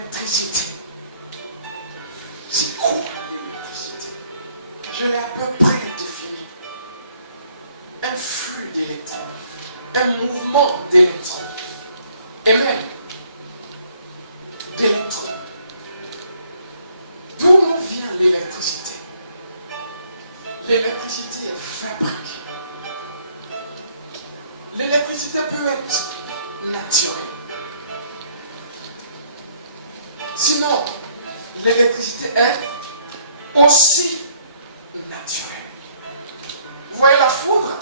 l'électricité. C'est quoi l'électricité? Je l'ai à peu près défini. Un flux d'électrons, un mouvement d'électrons. Amen. D'électrons. D'où nous vient l'électricité? L'électricité est fabriquée. L'électricité peut être naturelle. Sinon, l'électricité est aussi naturelle. Vous voyez la foudre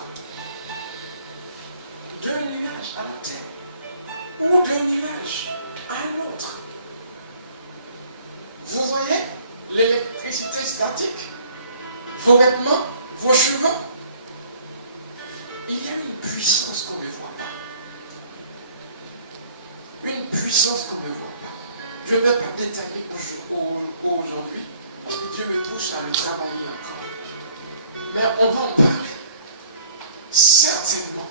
d'un nuage à la terre ou d'un nuage à un autre. Vous voyez l'électricité statique, vos vêtements, vos cheveux. Il y a une puissance qu'on ne voit pas. Une puissance qu'on ne voit pas. Je ne vais pas détailler pour aujourd'hui, parce que Dieu me touche à le travailler encore. Mais on va en parler. Certainement.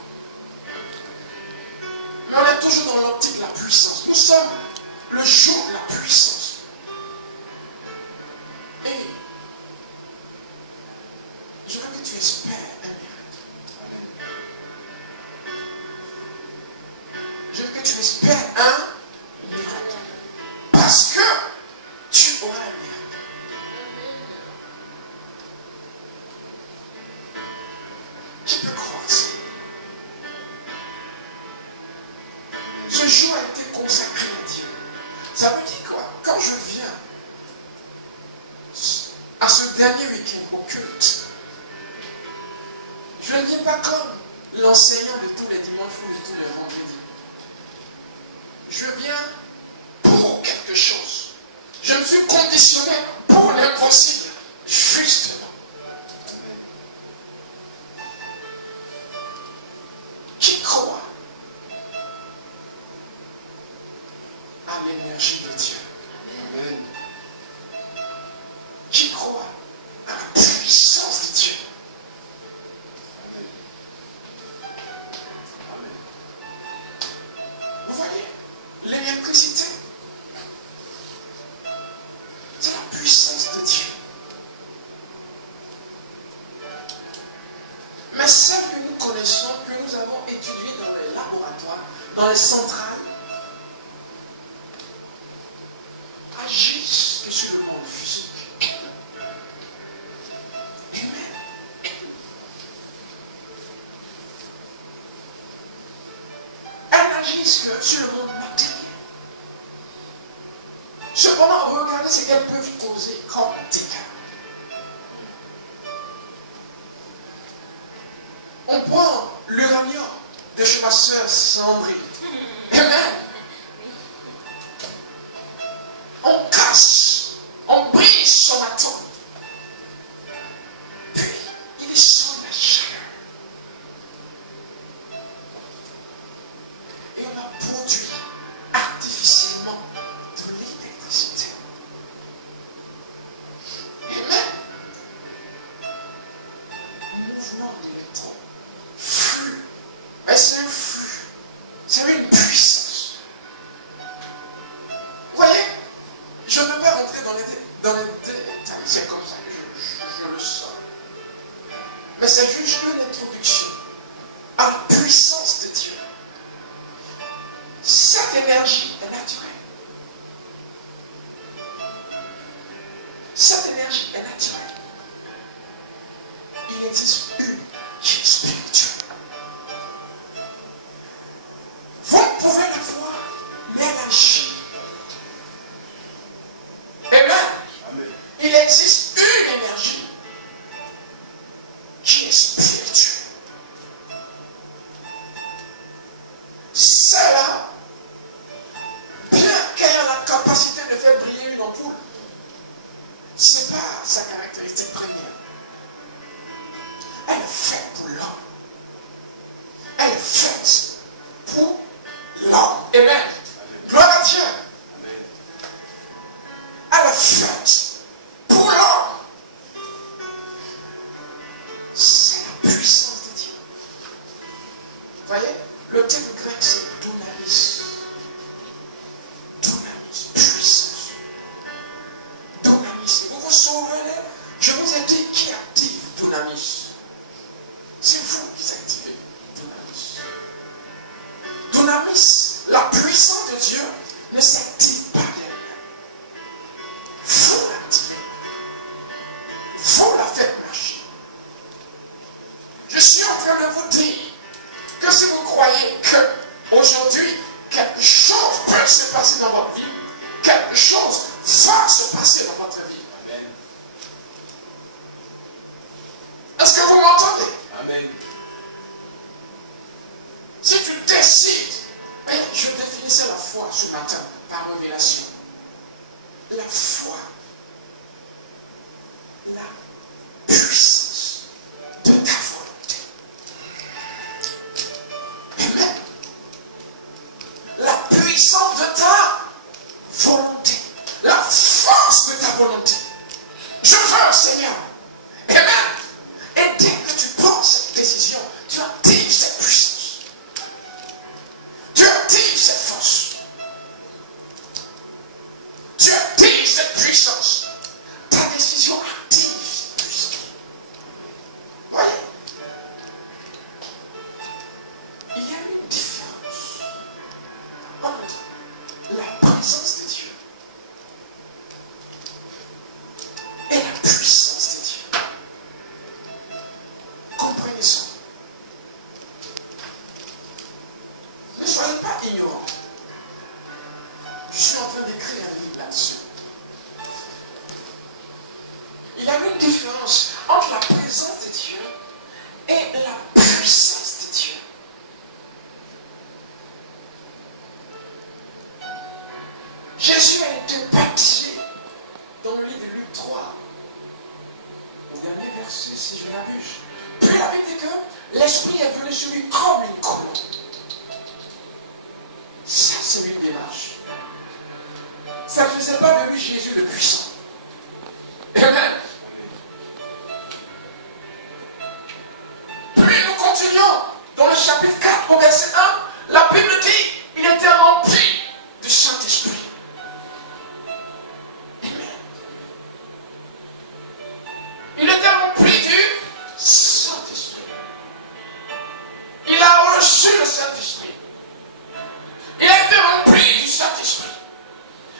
Mais on est toujours dans l'optique de la puissance. Nous sommes le jour de la puissance. Et je veux que tu espères un miracle. Je veux que tu espères un miracle. Parce que tu auras un miracle. Je peux croire ça. Ce jour a été consacré à Dieu. Ça veut dire quoi? Quand je viens à ce dernier week-end au culte, je ne viens pas comme l'enseignant de tous les dimanches ou de tous les vendredis. Je viens pour quelque chose. Je me suis conditionné pour l'impossible, justement. Qui croit à l'énergie de Dieu? Amen. Qui croit à la puissance de Dieu? Amen. Vous voyez, l'électricité, c'est la puissance de Dieu. Mais celle que nous connaissons, que nous avons étudiée dans les laboratoires, dans les centrales, agissent que sur le monde physique. Amen. Elles agissent que sur le monde matériel. Cependant, regardez ce qu'elles peuvent causer comme dégâts. On prend l'uranium de chez ma soeur Sandrine. Amen. On casse, on brise son atome. Puis, il sort la chaleur. Et on a produit artificiellement de l'électricité. Amen. Mouvement d'électrons. Flux. Mais c'est un flux. C'est une puissance. Vous voyez? Je ne veux pas rentrer dans les détails. C'est comme ça que je le sens. Mais c'est juste une introduction à la puissance de Dieu. Cette énergie est naturelle. Cette énergie est naturelle. Il existe une qui est spirituelle. Vous pouvez la voir, mais elle agit. Amen. Il existe une énergie qui est spirituelle. Celle-là, bien qu'elle ait la capacité de faire briller une ampoule, ce n'est pas sa caractéristique première. Elle est faite pour l'homme. Elle est faite pour l'homme. Amen. Gloire à Dieu. Elle est faite pour l'homme. C'est la puissance de Dieu. Vous voyez, le terme grec c'est dunamis. Dunamis, puissance. croyez qu'aujourd'hui, quelque chose peut se passer dans votre vie, quelque chose va se passer dans votre vie. Amen. Est-ce que vous m'entendez? Amen. Si tu décides, mais je définissais la foi ce matin par révélation. La foi, la puissance de ta volonté. Amen. La puissance de ta volonté. La force de ta volonté. Je veux, Seigneur. Amen. Et dès que tu prends cette décision, tu actives cette puissance. Tu actives cette force. Tu actives cette puissance. Ta décision active cette puissance. Voyez, il y a une différence entre la présence de Dieu et la puissance de Dieu. Comprenez ça. Ne soyez pas ignorants. Je suis en train d'écrire un livre là-dessus. Il y a une différence entre la présence de Dieu et la puissance de Dieu. Jésus a été baptisé dans le livre de Luc 3, au dernier verset, si je n'abuse. Puis la Bible dit que l'Esprit est venu sur lui comme une colombe. Ça, c'est une démarche. Ça ne faisait pas de lui Jésus le puissant. Amen. Puis nous continuons dans le chapitre 4 au verset 1. La Bible dit il était rempli du Saint-Esprit. Amen. Il était rempli du Saint-Esprit. Il a reçu le Saint-Esprit. Il a été rempli du Saint-Esprit.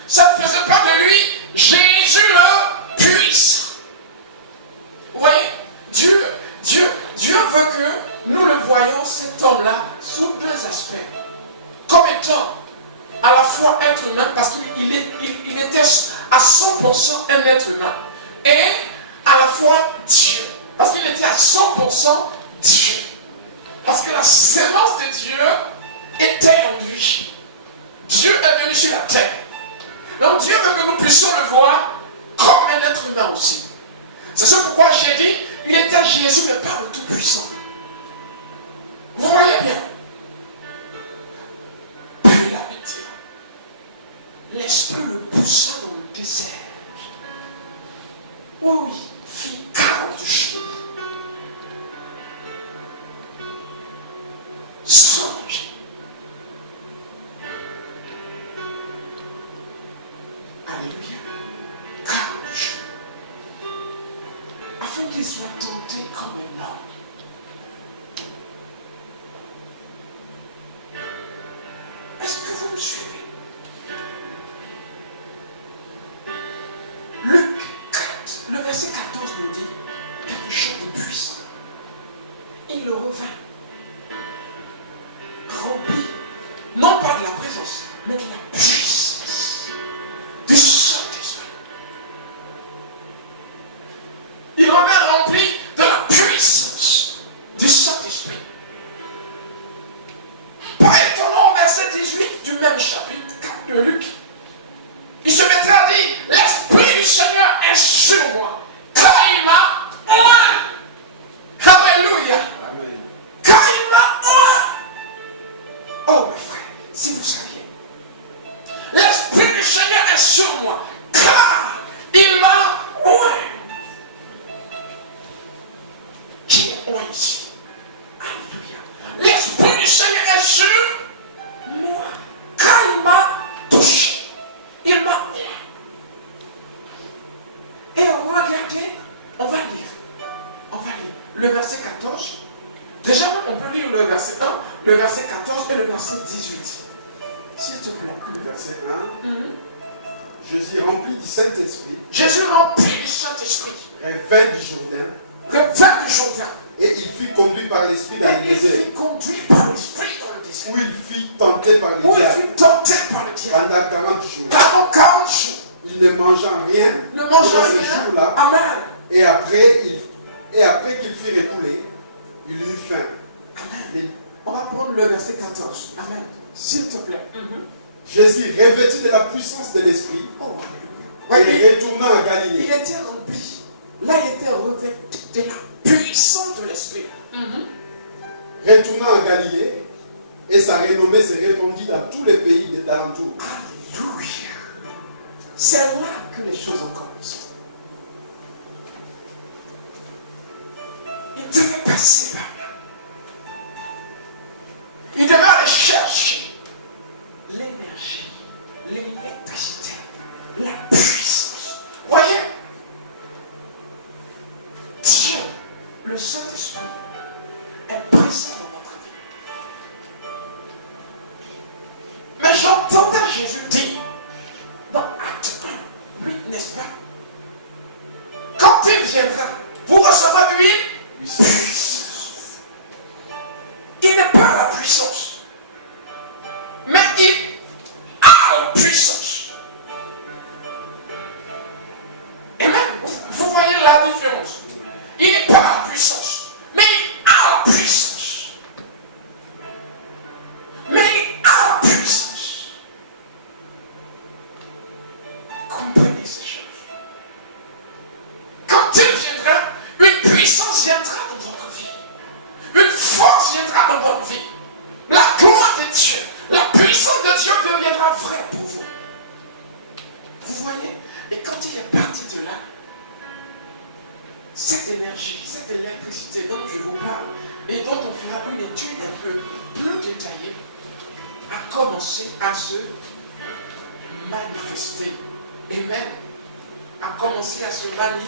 Ça ne faisait pas de lui Jésus le puissant. Vous voyez, Dieu veut que nous le voyons, cet homme-là, sous deux aspects. Comme étant à la fois être humain, parce qu'il était à 100% un être humain, et à la fois Dieu, parce qu'il était à 100% Dieu. Parce que la sémence de Dieu était en lui. Dieu est venu sur la terre. Donc Dieu veut que nous puissions le voir comme un être humain aussi. C'est ça pourquoi j'ai dit, il était Jésus le Père le Tout-Puissant. Vous voyez bien. Puis la Bible dit, l'Esprit le poussa dans le désert. Oh oui, fit 40 jours. Sans manger. Alléluia. 40 jours. Afin qu'il soit tenté comme un homme. Est-ce que vous me suivez? Luc 4, le verset 14 nous dit quelque chose de puissant. Il le revint, rempli, non pas de la présence, mais de la puissance du Saint-Esprit. Il revint rempli de la puissance du Saint-Esprit. Pas étonnant, verset 18 du même chapitre 4 de Luc, il se mettait à dire, l'Esprit du Seigneur est sur moi, car il m'a oint. Alléluia. Amen. Car il m'a oint. Oh mes frères, si vous saviez, l'Esprit du Seigneur est sur moi, car il m'a oint. Qui est oint ici? Alléluia. L'Esprit du Seigneur est sur moi, car il m'a touché. Il m'a oint. Et regardez, on va lire. On va lire le verset 14. Déjà, on peut lire le verset 1, le verset 14 et le verset 18. S'il te plaît. Verset 1. Jésus rempli du Saint-Esprit, Jésus rempli du Saint-Esprit, revint du Jourdain, revint du Jourdain, et il fut conduit par l'Esprit dans et le il désert. fut conduit par l'Esprit dans le où il fut tenté par le où il diable fut tenté par le diable. pendant 40 jours. Pendant 40 jours, Il ne mangea rien ne mangeant pendant ce rien. jour-là. Amen. Et après qu'il fut écoulé, il eut faim. Amen. On va prendre le verset 14. Amen. S'il te plaît. Jésus, revêtu de la puissance de l'Esprit, Oh, alléluia. et retournant à Il Galilée. était rempli. Là, il était revêtu de la puissance de l'Esprit. Retournant à Galilée, et sa renommée se répandit dans tous les pays d'alentour. Alléluia. C'est là que les choses ont commencé. Il devait passer par là. Il devait aller chercher l'énergie, l'électricité, la puissance. Voyez, Dieu, le Saint-Esprit, est présent dans notre vie. Mais j'entendais Jésus dire, dans Acte 1, 8, n'est-ce pas? Quand il viendra, vous recevrez lui puissance. Il n'est pas la puissance, mais il a la puissance. Et même, vous voyez la différence. Il n'est pas la puissance, mais il a la puissance. Mais il a la puissance. Comprenez ces choses. Quand il viendra, une puissance viendra dans votre vie. Une force viendra dans votre vie. La gloire de Dieu, la puissance de Dieu deviendra vraie pour vous. Vous voyez? Et quand il est parti de là, cette énergie, cette électricité dont je vous parle et dont on fera une étude un peu plus détaillée, a commencé à se manifester. Et même a commencé à se manifester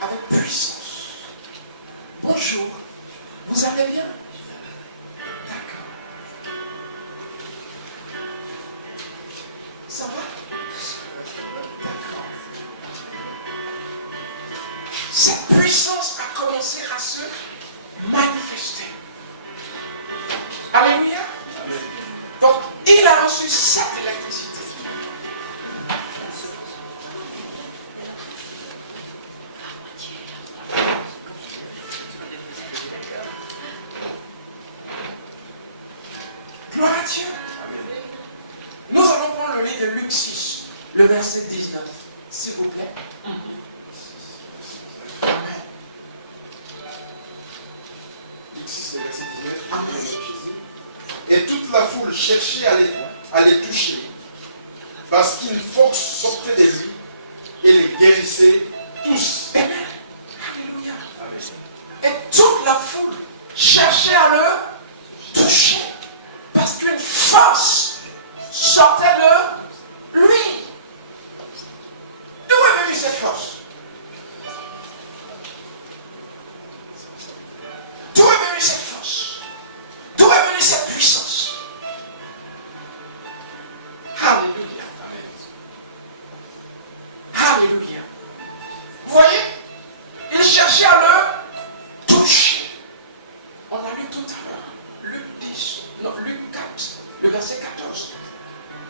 avec puissance. Bonjour, vous allez bien? D'accord. Ça va? D'accord. Cette puissance a commencé à se manifester. Alléluia. Donc, il a reçu cette électricité. Gloire à Dieu. Nous allons prendre le livre de Luc 6, le verset 19, s'il vous plaît. Amen. Luc 6, verset 19. Et toute la foule cherchait à les toucher, parce qu'une force sortait de lui et les guérissait tous. Amen. Alléluia. Et toute la foule cherchait à le toucher, parce qu'une force sortait de lui. D'où est venue cette force? D'où est venue cette force? D'où est venue cette puissance? Alléluia. Alléluia. Vous voyez? Il cherchait à le toucher. On a lu tout à l'heure. Luc 10, non, Luc 4, le verset 14.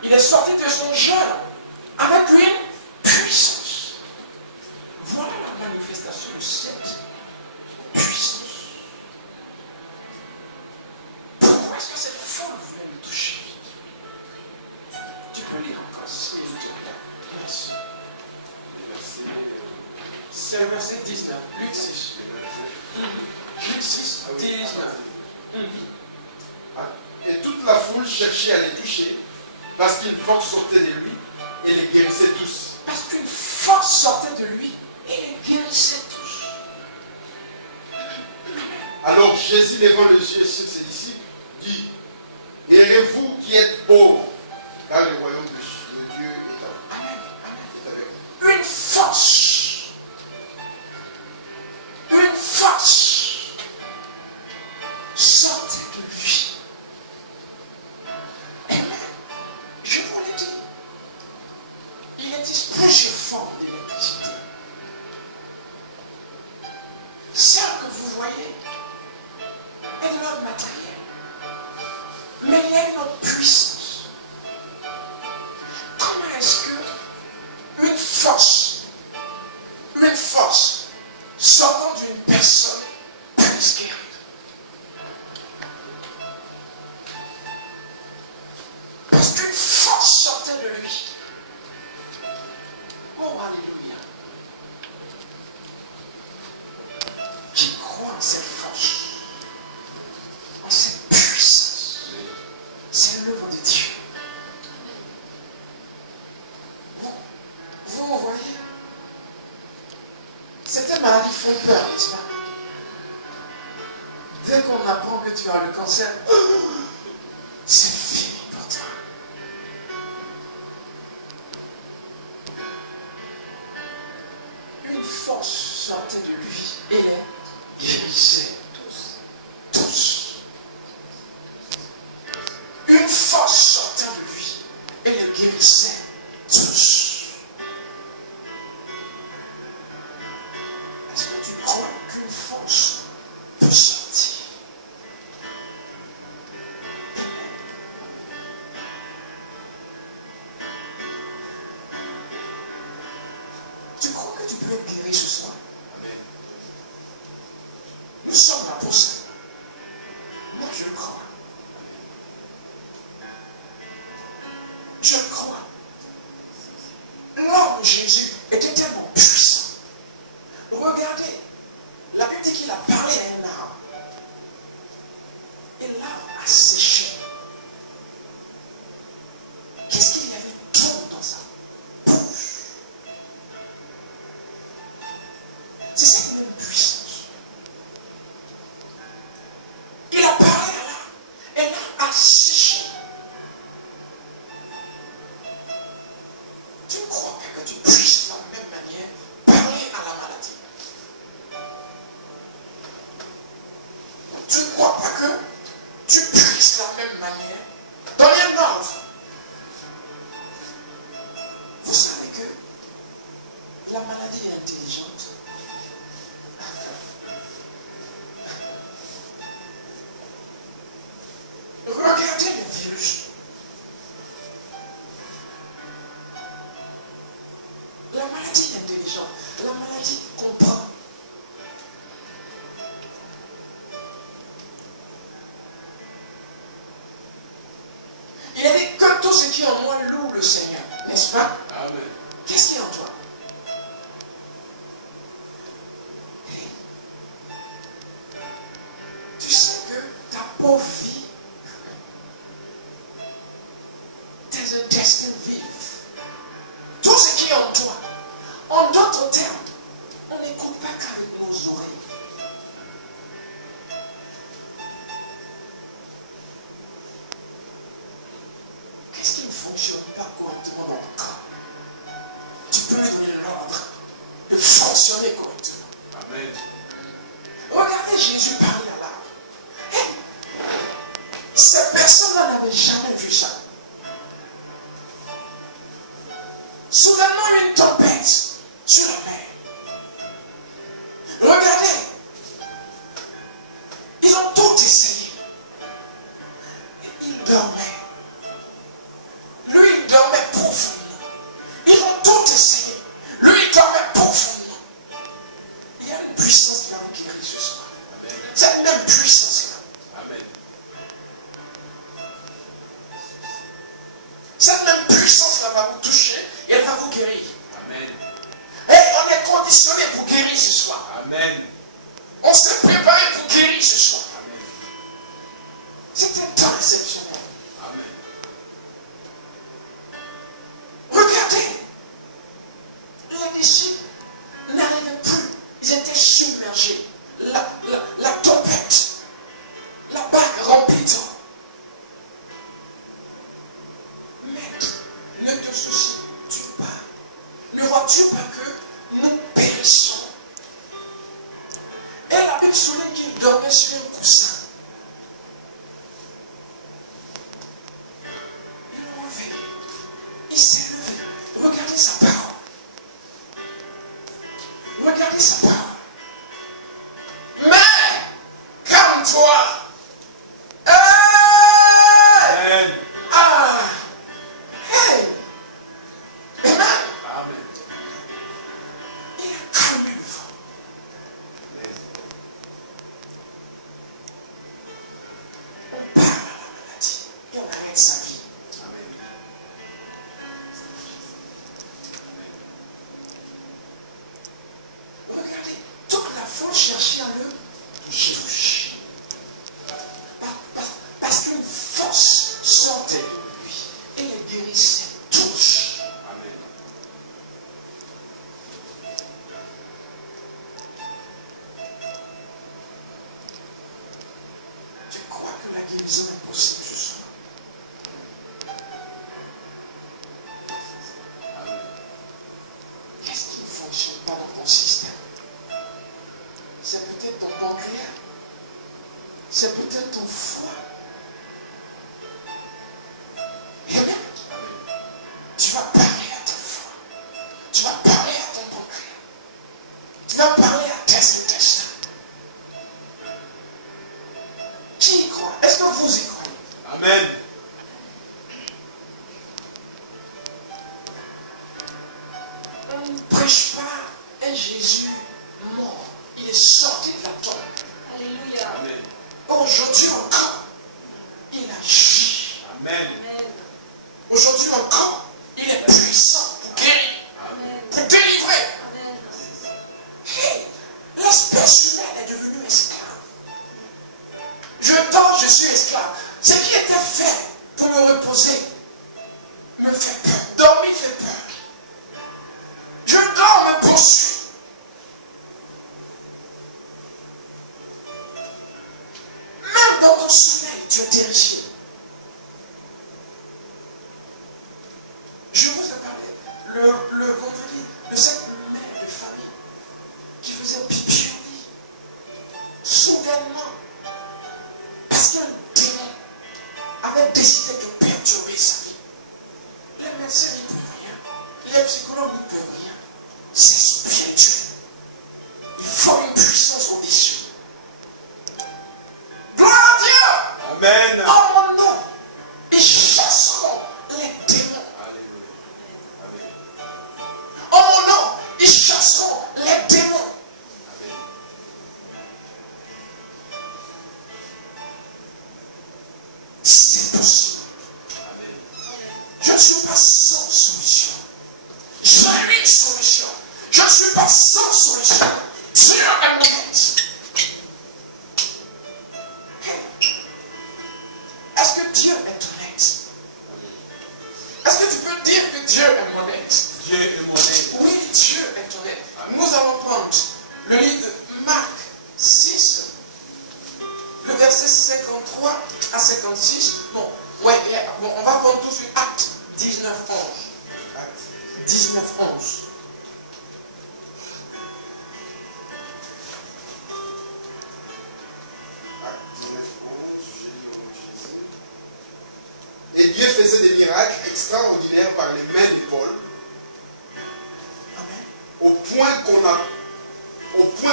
Il est sorti de son jeûne avec une puissance. Voilà la manifestation de cette puissance. Pourquoi est-ce que cette foule voulait me toucher? Tu peux lire encore, s'il te plaît. Merci. C'est le verset 19, Luc 6. Luc 6, 19. Et toute la foule cherchait à les toucher, parce qu'une force sortait de lui et les guérissait tous. Parce qu'une force sortait de lui et les guérissait tous. Alors Jésus, levant les yeux sur ses disciples, dit: Guérez-vous qui êtes pauvres, car le royaume de Dieu est avec vous. Une force. Une force sortait de lui. Amen. Je vous l'ai dit. Il existe plusieurs formes d'électricité. Celle que vous voyez cette force, en cette puissance. C'est l'œuvre de Dieu. Vous voyez, certaines maladies font peur, n'est-ce pas? Dès qu'on apprend que tu as le cancer, c'est fini pour toi. Une force sortait de lui et les guérissait tous. Tous. Une force sortait de lui et les guérissait tous. Est-ce que tu crois qu'une force peut sortir? Tu crois que tu peux être guéri ce soir? Nous sommes là pour ça. Moi, je le crois. Je le crois. L'homme Jésus était tellement puissant. Regardez, la Bible dit qu'il a parlé à un arbre. Et l'arbre a séché. Qu'est-ce qu'il y avait trop dans sa bouche? C'est cette même puissance. Il a parlé à l'arbre. Et l'arbre a séché. Tu ne crois pas que tu puisses de la même manière parler à la maladie? Tu ne crois pas que tu puisses de la même manière donner un ordre? Vous savez que la maladie est intelligente. Regardez le virus. La maladie est intelligente. La maladie comprend. Il a dit que tout ce qui est en moi loue le Seigneur. N'est-ce pas? Amen. Qu'est-ce qui est en toi? Tu sais que ta pauvre vie, tes intestins vivent. Tout ce qui est en toi. En d'autres termes, on n'écoute pas qu'avec nos oreilles. Qu'est-ce qui ne fonctionne pas correctement dans le corps? Tu peux lui donner l'ordre de fonctionner correctement. Amen. Regardez Jésus parler à l'arbre. Hey, ces personnes-là n'avaient jamais vu ça. Soudainement, une tempête sur la mer. Regardez, ils ont tout essayé. Et ils dormaient. Lui, il dormait profondément. Ils ont tout essayé. Lui, il dormait profondément. Il y a une puissance qui va vous guérir ce soir. Amen. Cette même puissance-là. Amen. Cette même puissance-là va vous toucher et elle va vous guérir. Amen. Et on est conditionné pour guérir ce soir. Amen. On s'est préparé pour guérir ce soir. Amen. C'est un temps exceptionnel. Amen. Regardez, les disciples n'arrivaient plus. Ils étaient submergés. La tempête, la barque remplie d'eau. Maître, ne te soucies-tu pas? Ne vois-tu pas que nous périssons? Et la Bible souligne qu'il dormait sur un coussin. Il l'ont réveillé. Il s'est levé. Regardez sa parole. Regardez sa parole. Mais, calme-toi. Amen. Ah! Hey! Amen! Amen. Il a calmé le vent. On parle à la maladie et on arrête sa vie. Amen. Regardez, toute la foule cherchait à le toucher. guérison est possible ce soir. Qu'est-ce qui ne fonctionne pas dans ton système? C'est peut-être ton pancréas. C'est peut-être ton foie. Amen. Tu vas parler à ton foie. Tu vas parler à ton pancréas. Tu vas parler à tes intestins. Qui y croit? Est-ce que vous y croyez? Amen. On ne prêche pas un Jésus mort. Il est sorti de la tombe. Alléluia. Amen. Aujourd'hui encore, il agit. Amen. Amen. Aujourd'hui encore, il est puissant pour guérir, Amen. pour délivrer. Amen. Hey, l'espèce humaine est devenue esclave. Je dors, je suis esclave. Ce qui était fait pour me reposer me fait peur. Dormir fait peur. Je dors, me poursuit. Même dans ton sommeil, tu es terrifié. Je vous ai parlé le vendredi de cette mère de famille qui faisait pipi au lit. Soudainement, parce qu'un démon avait décidé de perturber sa vie. Les médecins n'y peuvent rien. Les psychologues n'y peuvent rien. C'est spirituel. Il faut une puissance au-dessus. Gloire à Dieu! Amen. En mon nom, ils chasseront les démons. En mon nom, ils chasseront les démons. C'est possible. Je ne suis pas sans solution. J'ai une solution. Je ne suis pas sans solution. Dieu est mon aide. Est-ce que Dieu est ton aide? Est-ce que tu peux dire que Dieu est mon aide? Dieu est mon aide. Oui, Dieu est ton aide. Nous allons prendre le livre de Marc 6, le verset 53 à 56. Non, ouais, bon, on va prendre tout de suite Acte 19, 11. Acte 19, 11. Acte 19, 11, j'ai lu au nom de Jésus. Et Dieu faisait des miracles extraordinaires par les mains de Paul, Amen. au point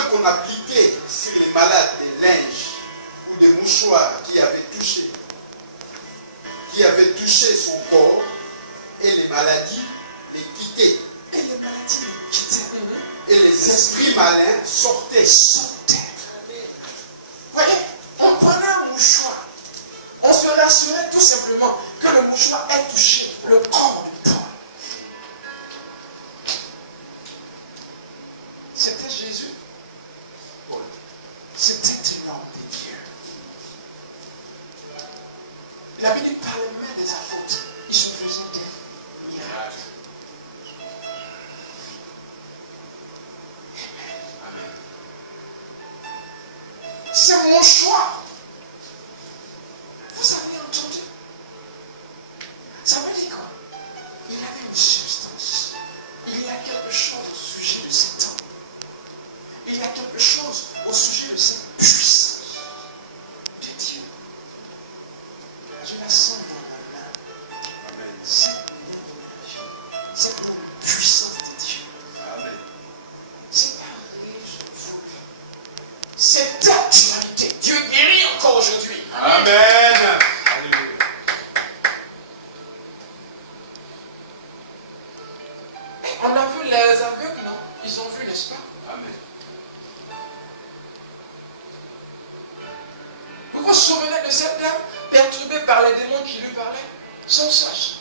qu'on appliquait sur les malades des linges ou des mouchoirs qui avaient touché son corps, et les maladies les quittaient. Et les maladies les quittaient. Et les esprits malins sortaient. Voyez, on prenait un mouchoir. On se rassurait tout simplement que le mouchoir ait touché le corps de Paul. C'était Jésus. Paul. C'était l'homme de Dieu. La Bible dit par les mains des apôtres, ils se faisaient des miracles. Amen. C'est mon choix. Vous avez entendu? Ça veut dire quoi? Il avait une substance. Il y a quelque chose au sujet de cet homme. Il y a quelque chose au sujet de cette puissance de Dieu. Je la sens dans ma main. Amen. Cette énergie, cette puissance de Dieu. Amen. C'est pas réel, c'est d'actualité. Dieu guérit encore aujourd'hui. Amen. Alléluia. On a vu les aveugles, non? Ils ont vu, n'est-ce pas? Amen. Vous vous souvenez de cette dame perturbée par les démons qui lui parlaient? Sans sage.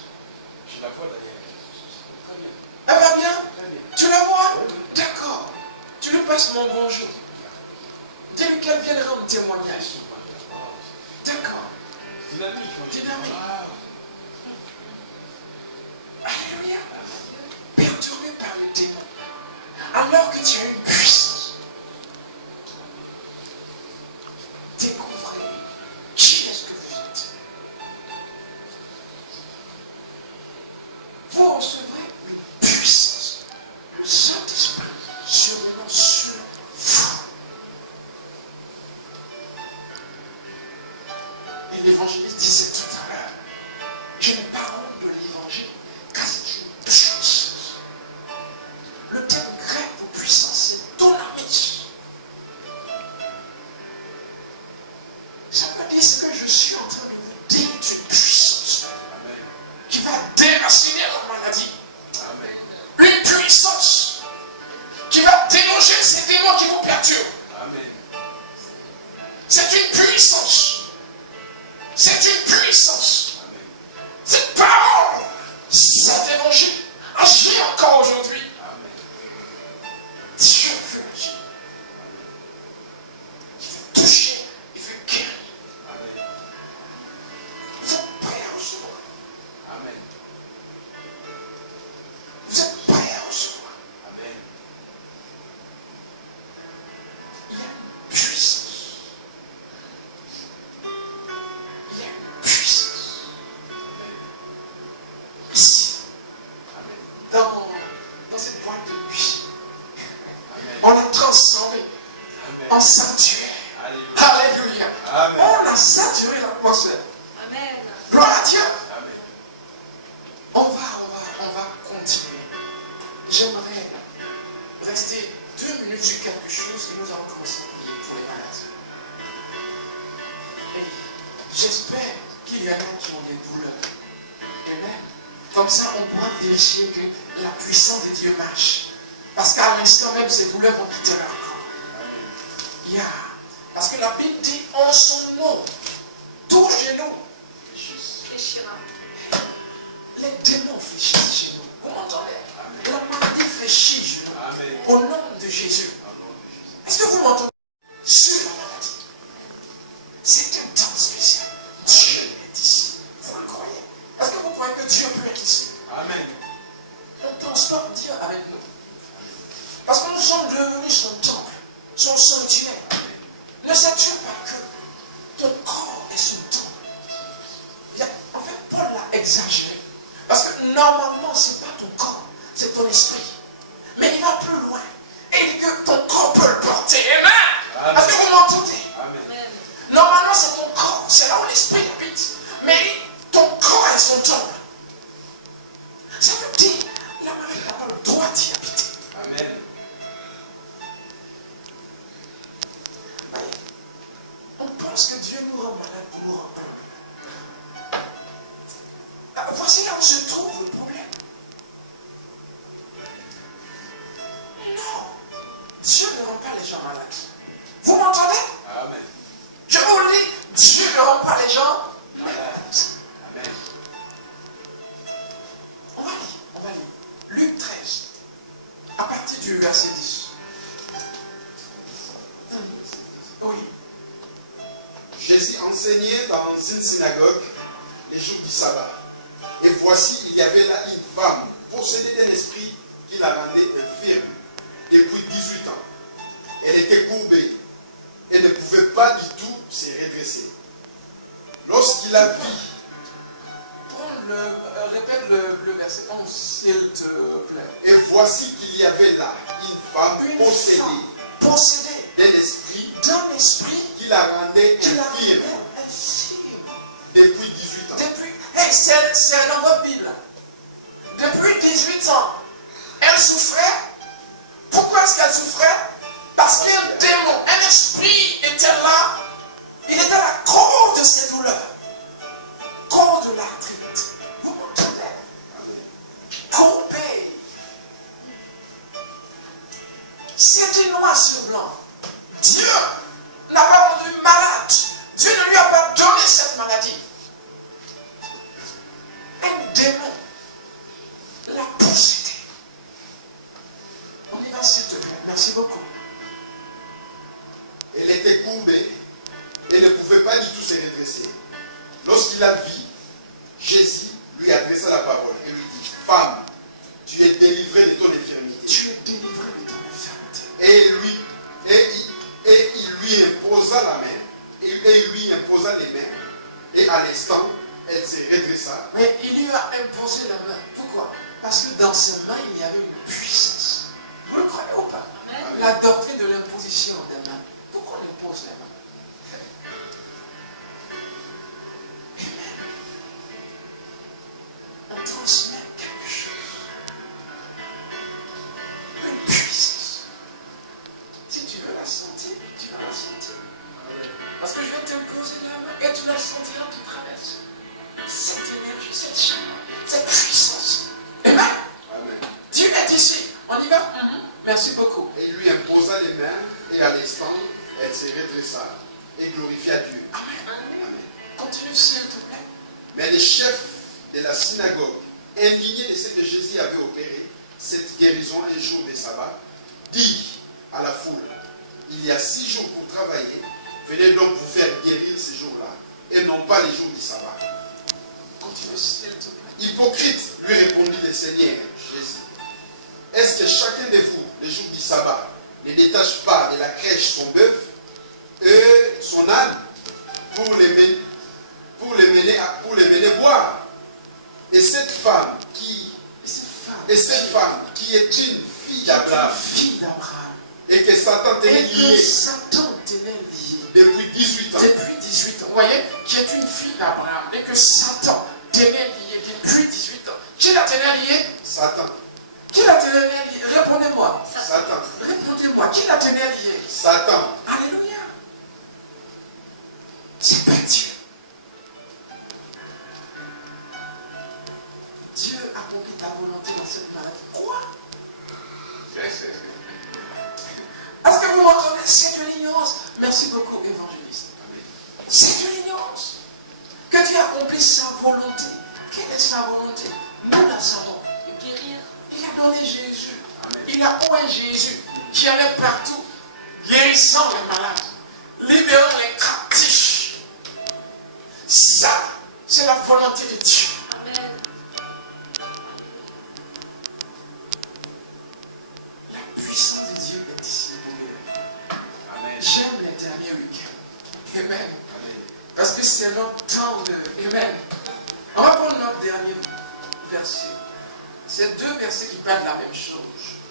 Je la vois d'ailleurs. Très bien. Elle va bien? Très bien. Tu la vois? D'accord. Tu lui passes mon bonjour. Dis-lui qu'elle vienne rendre témoignage. D'accord. Dynamique. Dynamique. Ah. Alléluia. Perturbé par les démons. Alors que tu as une puissance. Découvrez qui est-ce que vous l'évangéliste disait tout à l'heure, je n'ai pas honte de l'évangile, car c'est une puissance. Le terme grec pour puissance, c'est donamis. Ça veut dire ce que je suis en train de vous dire, d'une puissance qui va déraciner la maladie. Une puissance qui va déloger ces démons qui vous perturbent. C'est une puissance. C'est une puissance. Cette parole, cet évangile agit encore aujourd'hui. Dieu veut agir. Il veut toucher, il veut guérir. Vous êtes prêts à recevoir. Vous êtes prêts à recevoir. Il y a une puissance. Il y a une puissance. Ici, dans cette boîte de nuit, on a transformé en sanctuaire. Alléluia. On a saturé l'atmosphère. Gloire à Dieu. On va continuer. J'aimerais rester 2 minutes sur quelque chose et nous allons commencer à prier pour les malades. Et j'espère qu'il y en a qui ont des douleurs. Amen. Comme ça, on pourra vérifier que la puissance de Dieu marche. Parce qu'à l'instant même, ces douleurs vont quitter leur corps. Yeah. Parce que la Bible dit, en son nom, tout genou fléchira. Les démons fléchissent chez nous. Vous m'entendez? La maladie fléchit chez nous. Au nom de Jésus. Est-ce que vous m'entendez? Sur la maladie. C'est un temps spécial. Dieu est ici. Vous le croyez? Est-ce que vous croyez que Dieu peut être ici? Amen. On transporte Dieu avec nous. Parce que nous sommes devenus son temple, son sanctuaire. Ne sais-tu pas que ton corps est son temple? En fait, Paul l'a exagéré. Parce que normalement, ce n'est pas ton corps, c'est ton esprit. Mais il va plus loin. Et il dit que ton corps peut le porter. Amen. Est-ce que vous m'entendez? Amen. Normalement, c'est ton corps, c'est là où l'esprit habite. Mais ton corps est son temple. Ça veut dire, la Marie n'a pas le droit d'y habiter. Amen. On pense que Dieu nous rend malade pour nous rendre heureux. Voici là où se trouve le problème. Non. Dieu ne rend pas les gens malades. Vous m'entendez? Amen. Je vous le dis, Dieu ne rend pas les gens malades. Amen. On va lire. Luc 13, à partir du verset 10. Oui. Jésus enseignait dans une synagogue les jours du sabbat. Et voici, il y avait là une femme possédée d'un esprit qui la rendait infirme depuis 18 ans. Elle était courbée et ne pouvait pas du tout se redresser. Lorsqu'il la vit, Répète le verset 11, s'il te plaît. et voici qu'il y avait là une femme possédée d'un esprit qui la rendait infirme depuis 18 ans. C'est dans votre Bible. Depuis 18 ans, elle souffrait. Pourquoi est-ce qu'elle souffrait? Parce qu'un démon, un esprit était là. Il était la cause de ses douleurs. Cause de l'arthrite. Vous m'entendez? Courbé. C'était noir sur blanc. Dieu n'a pas rendu malade. Dieu ne lui a pas donné cette maladie. Un démon l'a possédé. On y va, s'il te plaît. Merci beaucoup. Elle était courbée et ne pouvait pas du tout se redresser. Lorsqu'il la vit, Jésus lui adressa la parole et lui dit, femme, tu es délivrée de ton infirmité. Tu es délivrée de ton infirmité. Et il lui imposa la main, et il lui imposa les mains, et à l'instant, elle se redressa. Mais il lui a imposé la main. Pourquoi? Parce que dans ses mains, il y avait une puissance. Vous le croyez ou pas? Amen. La doctrine de l'imposition des mains. Pourquoi on impose les mains? te poser la main et tu la sentiras qui traverse. Cette énergie, cette chaleur, cette puissance. Amen. Amen. Dieu est ici. On y va? Merci beaucoup. Et il lui imposa les mains, et à l'instant, elle se redressa et glorifia Dieu. Amen. Amen. Continue, s'il te plaît. Mais les chefs de la synagogue, indignés de ce que Jésus avait opéré, cette guérison un jour de sabbat, dit à la foule, il y a 6 jours pour travailler, venez donc vous faire guérir ces jours-là, et non pas les jours du sabbat. Continue, s'il te plaît. Hypocrite, lui répondit le Seigneur Jésus. Est-ce que chacun de vous, le jour du sabbat, ne détache pas de la crèche son bœuf et son âne pour les mener boire? Et cette femme qui est une fille d'Abraham, et que Satan tenait liée depuis 18 ans. Depuis 18 ans. Vous voyez, qui est une fille d'Abraham, et que Satan tenait liée depuis 18 ans. Qui la tenait liée? Satan. Qui la tenait liée? Répondez-moi. Satan. Répondez-moi. Qui la tenait liée? Satan. Alléluia. C'est pas Dieu. Dieu accomplit ta volonté dans cette maladie. Quoi? Est-ce que vous m'entendez? C'est de l'ignorance. Merci beaucoup, évangéliste. C'est de l'ignorance. Que Dieu accomplit sa volonté. Quelle est sa volonté? Nous la savons. Guérir. Il a donné Jésus. Amen. Il a oint Jésus qui allait partout, guérissant les malades, libérant les captifs. Ça, c'est la volonté de Dieu. Amen. La puissance de Dieu est ici pour nous. Amen. J'aime les derniers week-ends. Amen. Amen. Parce que c'est notre temps de... Amen. On va prendre notre dernier verset. C'est 2 versets qui parlent de la même chose.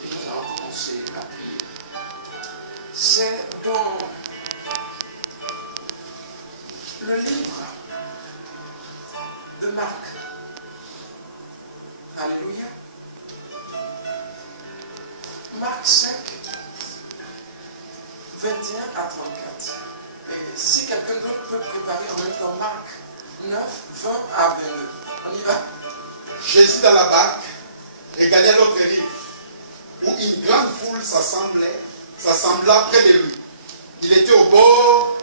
Et nous allons commencer la prière. C'est dans le livre de Marc. Alléluia. Marc 5, 21 à 34. Et si quelqu'un d'autre peut préparer en même temps Marc 9, 20 à 22. On y va. Jésus dans la barque regagna l'autre rive, où une grande foule s'assembla près de lui. Il était au bord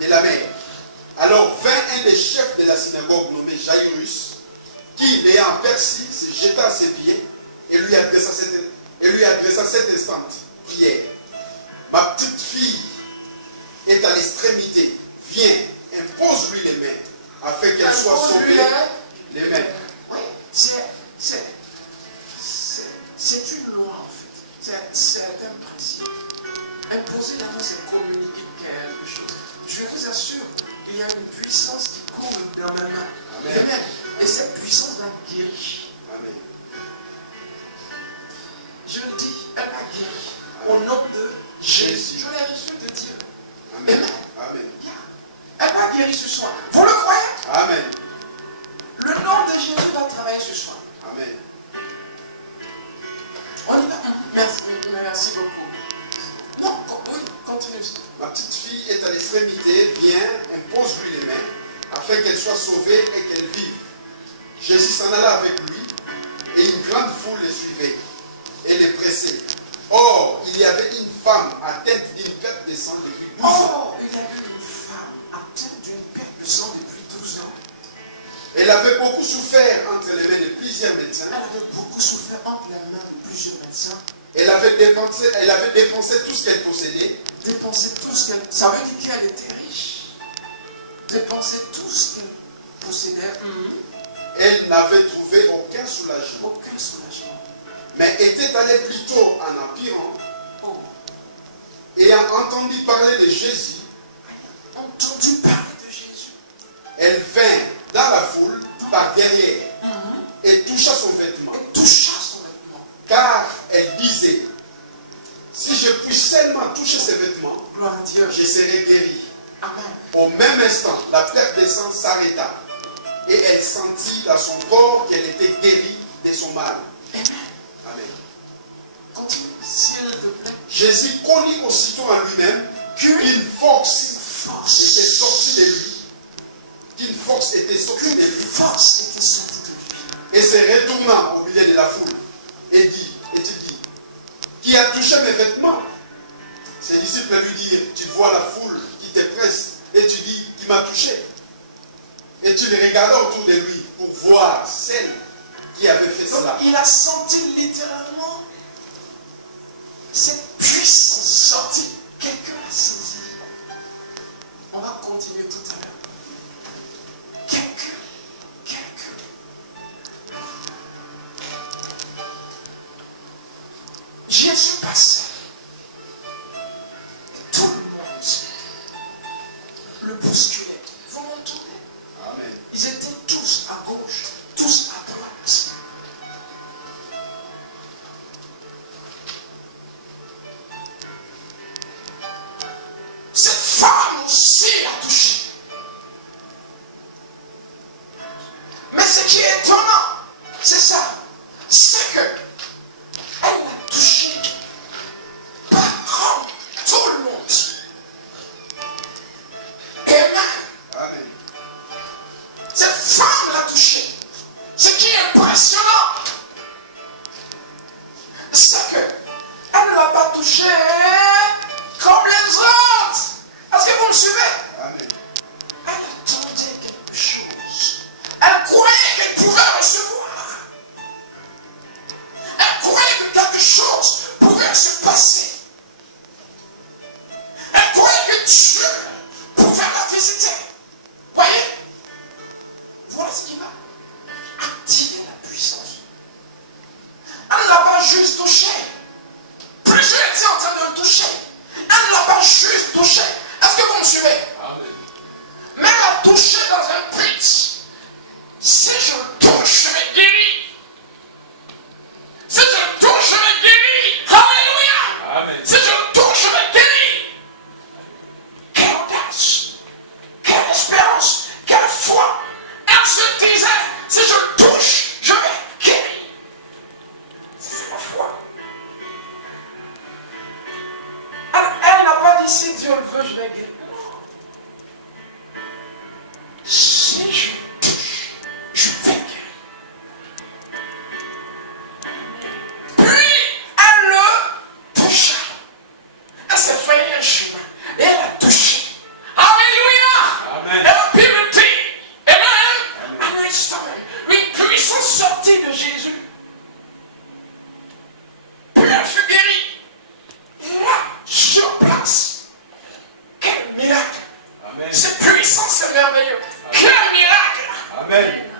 de la mer. Alors vint un des chefs de la synagogue nommé Jairus, qui, l'ayant aperçu, se jeta à ses pieds et lui adressa cette instante prière. Ma petite fille est à l'extrémité. Viens, impose-lui les mains, afin qu'elle soit sauvée. Les mains. Oui, c'est une loi en fait. C'est un principe. Imposer la main, c'est communiquer quelque chose. Je vous assure, il y a une puissance qui coule dans la main. Amen. Amen. Et cette puissance va guérir. Amen. Je le dis, elle a guéri. Au nom de Jésus. Je l'ai reçu de Dieu. Amen. Amen. Amen. Elle va guérir ce soir. Vous le croyez? Amen. Le nom de Jésus va travailler ce soir. Amen. On y va. Merci beaucoup. Non, oui, continue. Ma petite fille est à l'extrémité. Viens, impose-lui les mains, afin qu'elle soit sauvée et qu'elle vive. Jésus s'en alla avec lui, et une grande foule les suivait et les pressait. Or, il y avait une femme atteinte d'une perte de sang depuis 12 ans. Il y avait une femme atteinte d'une perte de sang depuis 12 ans. Elle avait beaucoup souffert entre les mains de plusieurs médecins. Elle avait beaucoup souffert entre les mains de plusieurs médecins. Elle avait dépensé tout ce qu'elle possédait. Dépensé tout ce qu'elle... Ça veut dire qu'elle était riche. Dépensé tout ce qu'elle possédait. Elle n'avait trouvé aucun soulagement. Aucun soulagement. Mais était allée plutôt en empirant. Ayant entendu parler de Jésus. Entendu parler de Jésus. Elle vint dans la foule par derrière et toucha son vêtement. Car elle disait, si je puis seulement toucher ses vêtements, gloire à Dieu, je serai guéri. Amen. Au même instant, la perte de sang s'arrêta et elle sentit dans son corps qu'elle était guérie de son mal. Amen. Amen. Continue, s'il te plaît. Jésus connut aussitôt en lui-même qu'une force était sortie de lui, qu'une force était sortie de lui, Force était sortie de lui. et se retournant au milieu de la foule, et dit, qui a touché mes vêtements? Ses disciples lui dirent, tu vois la foule qui te presse, et tu dis, qui m'a touché? Et tu les regardas autour de lui pour voir celle qui avait fait Donc, cela. il a senti littéralement cette puissance sortie. Quelqu'un a saisi. On va continuer tout à l'heure. Quelqu'un. Jésus passait. Tout le monde le bousculait. Vous m'entendez? Amen. Ils étaient tous à gauche, tous à droite. Cette femme aussi a touché. Mais ce qui est étonnant, c'est ça. C'est que elle a touché par tout le monde. Amen. Amen. Cette femme l'a touché. Ce qui est impressionnant, c'est que elle ne l'a pas touché comme les autres. Est-ce que vous me suivez? Amen. Elle attendait quelque chose. Elle croyait qu'elle pouvait recevoir. Elle croyait que quelque chose pouvait se passer. Elle croyait que Dieu pouvait la visiter. Voyez? Voilà ce qui va activer la puissance. Elle ne l'a pas juste touché. Plusieurs étaient en train de le toucher. Elle ne l'a pas juste touché. Est-ce que vous me suivez? Amen. Mais elle a touché dans un but. Si je le touche, je vais guérir. Si je le touche, je vais guérir. Alléluia. Amen. Si je le touche, je vais guérir. Quelle audace. Quelle espérance. Quelle foi. Elle se disait, si je le touche, je vais guérir. C'est la foi. Elle n'a pas dit, si Dieu le veut, je vais guérir. Si je le touche, je vais guérir. Puis, elle le toucha. Elle s'est fait un chemin. Et elle a touché. Alléluia. Amen. Elle a pu me dire, Amen. À l'instant même, une puissance sortie de Jésus. Puis elle fut guérie. Là, sur place. Quel miracle. Amen. Cette puissance, c'est merveilleux. Quel miracle. Amen.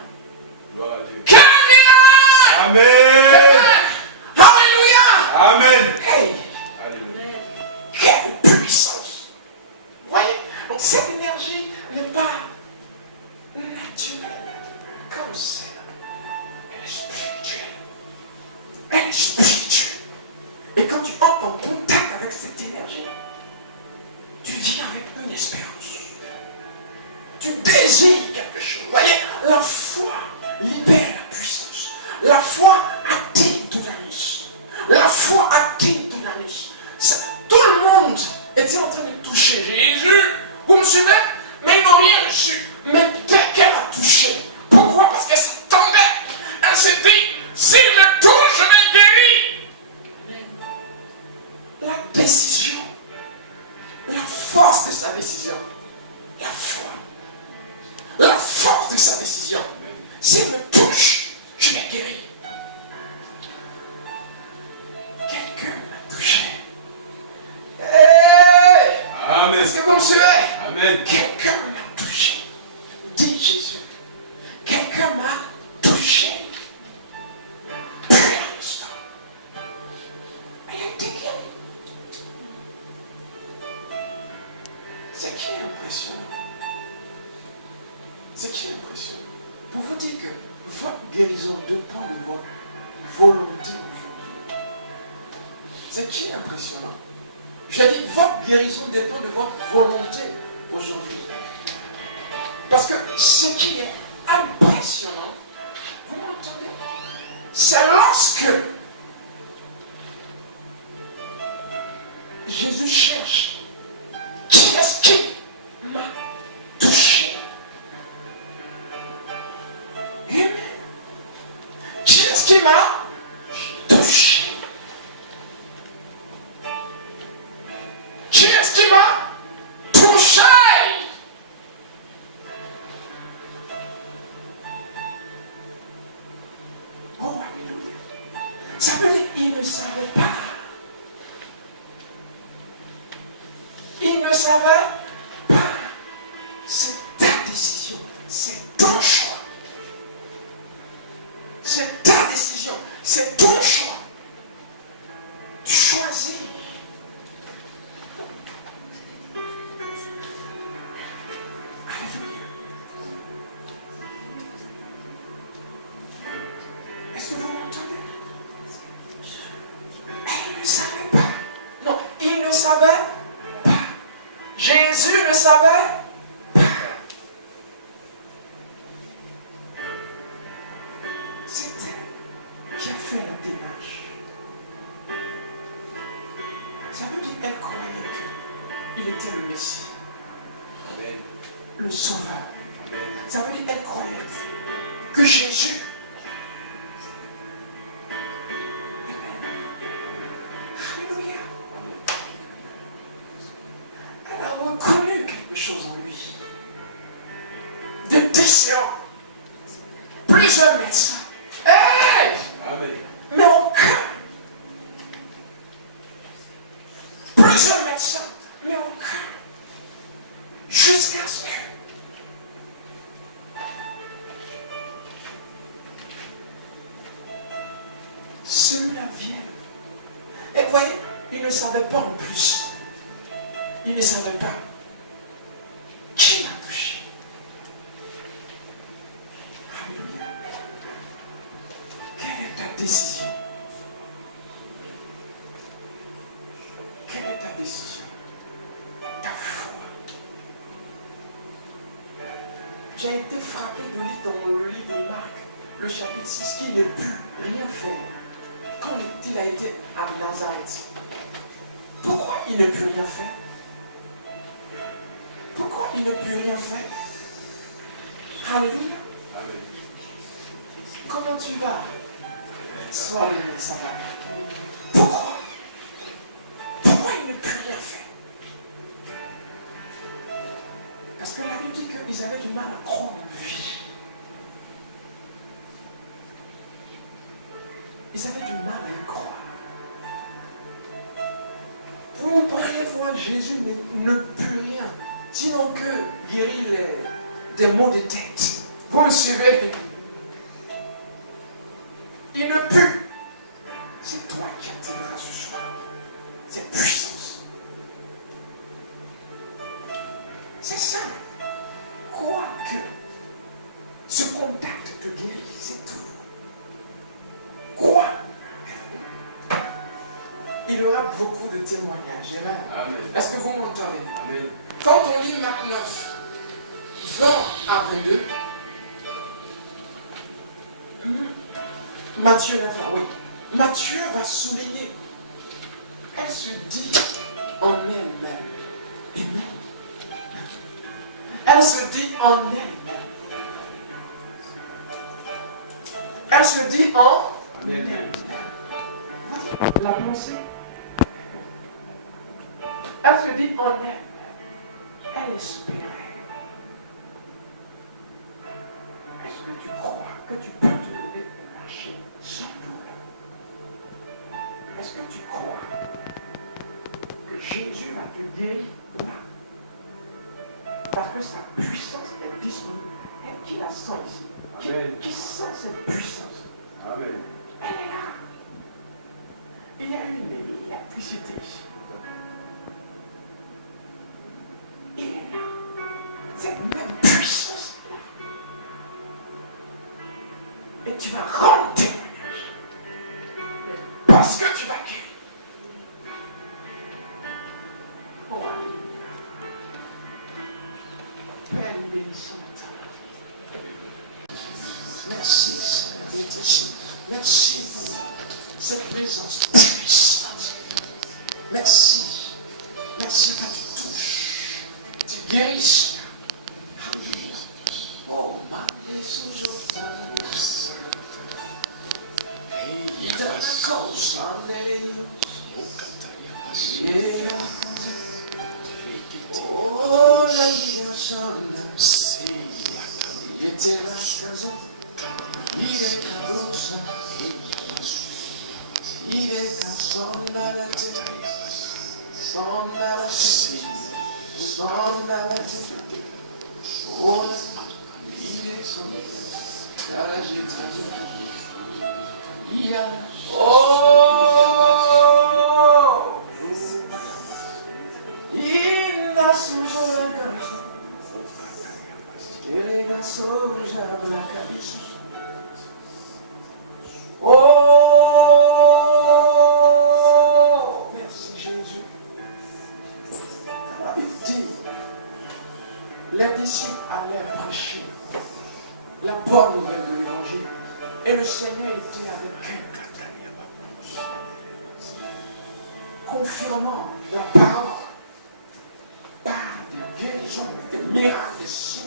Gloire à Dieu. Quel miracle. Amen. Alléluia. Amen. Hey, Alléluia. quelle puissance. Voyez, donc cette énergie n'est pas naturelle comme c'est. Elle est spirituelle. Elle est spirituelle. Et quand tu entres en contact avec cette énergie, tu viens avec une espérance. Tu désires quelque chose. Voyez, la foi libère la puissance. La foi active Dunamis. La foi active Dunamis. Tout le monde était en train de toucher Jésus. Vous me suivez? Mais ils n'ont rien reçu. Mais dès qu'elle a touché, pourquoi? Parce qu'elle s'attendait. Elle s'est dit, s'il me touche, je vais guérir. La décision, la force de sa décision, la foi, la force de sa décision. S'il me touche, je vais guérir. Quelqu'un m'a touché. Hey! Amen. Est-ce que vous me suivez? Amen. Quelqu'un m'a touché. Dit Jésus. Quelqu'un m'a touché. Puis à l'instant, elle a été guérie. Ce qui est impressionnant. Ce qui est impressionnant. Pour vous dire que votre guérison dépend de votre volonté aujourd'hui. Ce qui est impressionnant. Je dis, votre guérison dépend de votre volonté aujourd'hui. Parce que ce qui est impressionnant, vous m'entendez? C'est lorsque Jésus cherche qui est-ce qui le Sauveur. Ça veut dire elle croyait que Jésus, alléluia, elle a reconnu quelque chose en lui. Des décéants, plusieurs médecins. Hey! Mais aucun. Plusieurs médecins, mais aucun. Jusqu'à ce que celui-là vienne. Et vous voyez, il ne savait pas en plus. Il ne savait pas qui l'a touché. Alléluia. Quelle est ta décision? Quelle est ta décision? Ta foi. J'ai été frappé de lire dans le livre de Marc, le chapitre 6, qui ne put rien faire quand il a été à Nazareth. Pourquoi il ne put rien faire? Pourquoi il ne put rien faire? Alléluia. Amen. Comment tu vas? Sois aimé, ça va. Pourquoi? Pourquoi il ne put rien faire? Parce que la Bible dit qu'ils avaient du mal à croire en lui. Ils avaient du mal à y croire. Pour une première fois, Jésus ne put rien, sinon que guérir des maux de tête. Vous me suivez? Il ne put. C'est toi qui attireras ce soir cette puissance. C'est ça. Crois que ce contact te guérit, c'est tout. Crois. Il y aura beaucoup de témoignages. Amen. Est-ce que vous m'entendez? Amen. Quand on lit Marc 9, 20 à 22, Matthieu 9, oui. Matthieu va souligner. Elle se dit en elle-même. Amen. Elle se dit en elle-même. Elle se dit en elle-même. La pensée. Elle se dit en elle-même. Elle espérait. Est-ce que tu crois que tu peux te lever et marcher sans douleur? Est-ce que tu crois que Jésus va te guérir là? Parce que sa puissance est disponible. Et qui la sent ici? Qui sent cette puissance? Amen. Elle est là. Il y a une électricité ici. Il est là. Cette même puissance est là. Et tu vas rendre témoignage. Parce que tu vas guérir. Oh, Père bénissante. Merci, Seigneur. Merci pour cette présence puissante. Merci. Merci quand tu touches. Tu guéris. Oh, ma oh, la vie oh, merci Jésus. La Bible dit, les disciples allaient prêcher la bonne nouvelle de l'évangile. Et le Seigneur était avec eux, confirmant la parole par des guérisons, des miracles, des signes.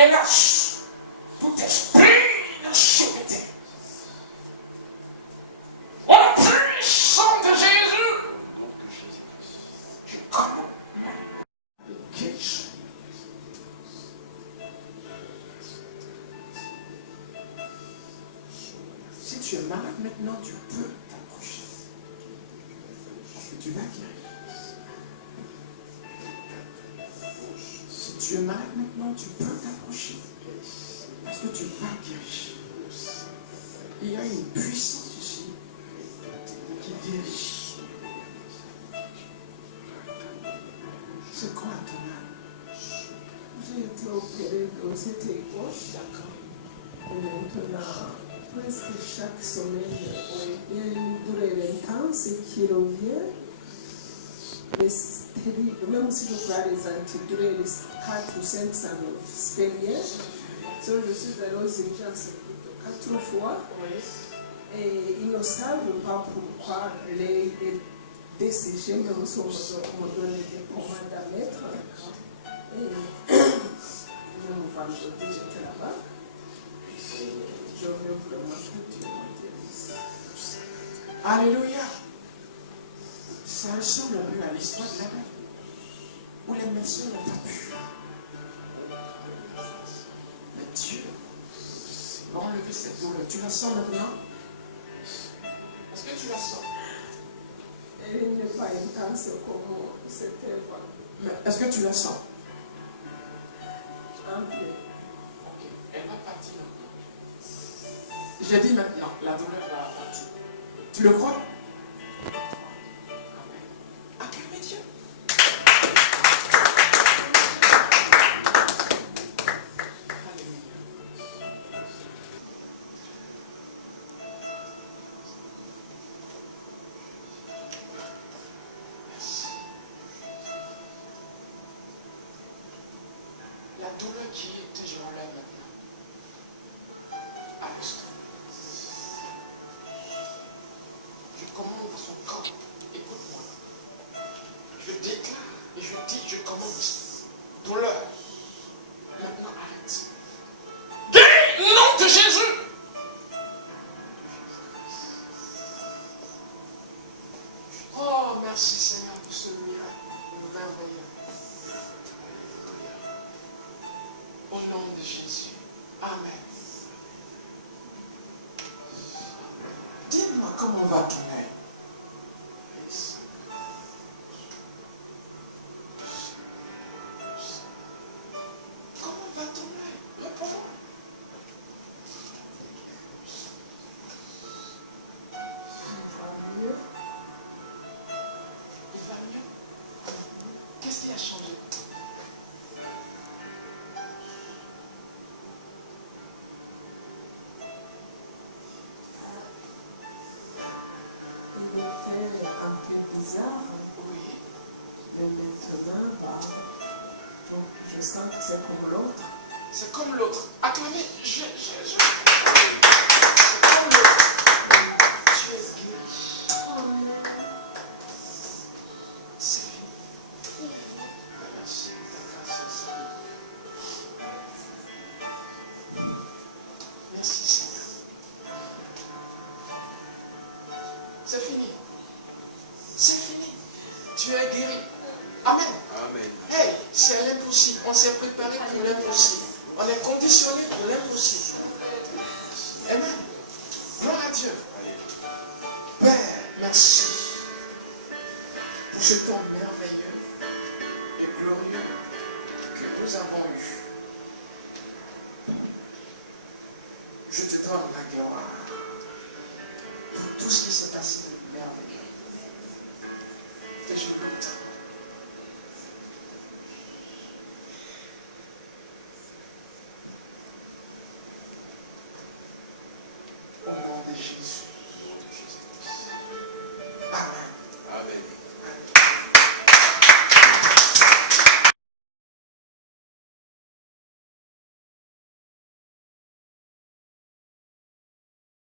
menace tout esprit de sûreté. Au nom puissant de Jésus, je commande le guérison. Si tu es malade maintenant, tu peux t'approcher. Parce que tu vas guérir. Si tu es malade maintenant, tu peux t'approcher. Parce que tu vas guérir. Il y a une puissance ici qui guérit. C'est quoi ton âme? J'ai été opérée aux côté gauche. D'accord. Et maintenant, presque chaque semaine, il y a une douleur intense qui revient. Mais c'est terrible. Même si je prends les antidouleurs, les 4 ou 5, ça ne fait rien. Donc, je suis allée aux urgences 4 fois. Et ils ne savent pas pourquoi les DCG me donnent des commandes à mettre. Et le vendredi, j'étais là-bas. Et je veux vraiment que Dieu me guérisse. Alléluia. Ça ressemble un peu à l'histoire de la Bible, où les médecins n'ont pas pu. Mais Dieu va enlever cette douleur. Tu la sens maintenant? Est-ce que tu la sens? Elle n'est pas intense comme c'était avant. Mais est-ce que tu la sens? Un peu. Ok. Elle va partir maintenant. J'ai dit maintenant, la douleur va partir. Tu le crois? Acclamez Dieu. La douleur qui était, je l'enlève maintenant. À l'instant. Je commande à son corps. Écoute-moi. Je déclare et je dis, je commande. Douleur. Maintenant arrête. Guéris, nom de Jésus. Oh, merci Seigneur pour ce miracle merveilleux. Au nom de Jésus. Amen. Dis-moi comment va ton œil. Comment va ton œil? Réponds-moi. Mieux. Il va mieux. Qu'est-ce qui a changé? Il était un peu bizarre. Oui. Et maintenant, donc, je sens que c'est comme l'autre. C'est comme l'autre. Acclamez. C'est comme l'autre. Tu es guéri. C'est fini. Merci. Ta grâce est finie. Merci Seigneur. C'est fini. C'est fini. Tu es guéri. Amen. Amen. Hey, c'est l'impossible. On s'est préparé pour l'impossible. On est conditionné pour l'impossible. Amen. Gloire à Dieu. Père, merci pour ce temps merveilleux et glorieux que nous avons eu. Je te donne la gloire pour tout ce qui s'est passé.